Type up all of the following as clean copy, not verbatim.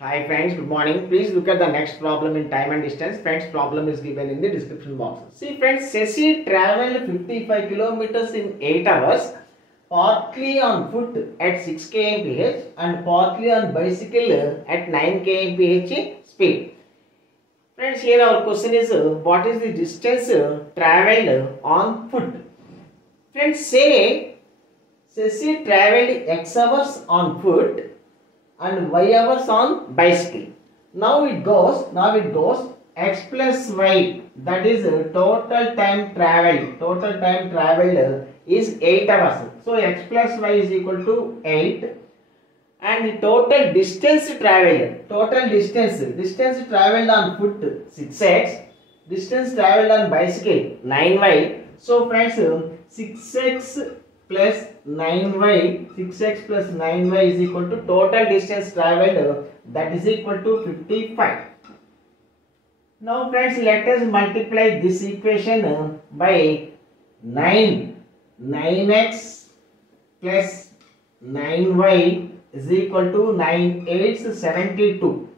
Hi friends, good morning. Please look at the next problem in time and distance. Friends, problem is given in the description box. See friends, Ceci traveled 55 kilometers in 8 hours, partly on foot at 6 kmph and partly on bicycle at 9 kmph speed. Friends, here our question is, what is the distance traveled on foot? Friends, say Ceci traveled x hours on foot and y hours on bicycle. Now it goes x plus y, that is total time traveled. Total time traveled is 8 hours. So x plus y is equal to 8, and the total distance traveled. Distance traveled on foot 6x, distance traveled on bicycle 9y. So friends, 6x plus 9y is equal to total distance traveled, that is equal to 55. Now friends, let us multiply this equation by 9x plus 9y is equal to 9 8 72.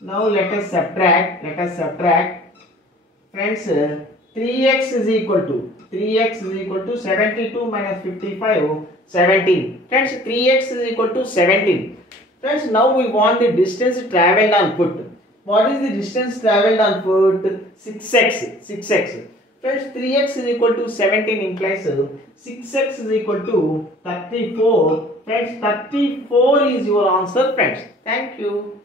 Now let us subtract. Friends, 3x is equal to 72 minus 55, 17. Friends, 3x is equal to 17. Friends, now we want the distance traveled on foot. What is the distance traveled on foot? 6x. Friends, 3x is equal to 17 implies 6x is equal to 34. Friends, 34 is your answer, friends. Thank you.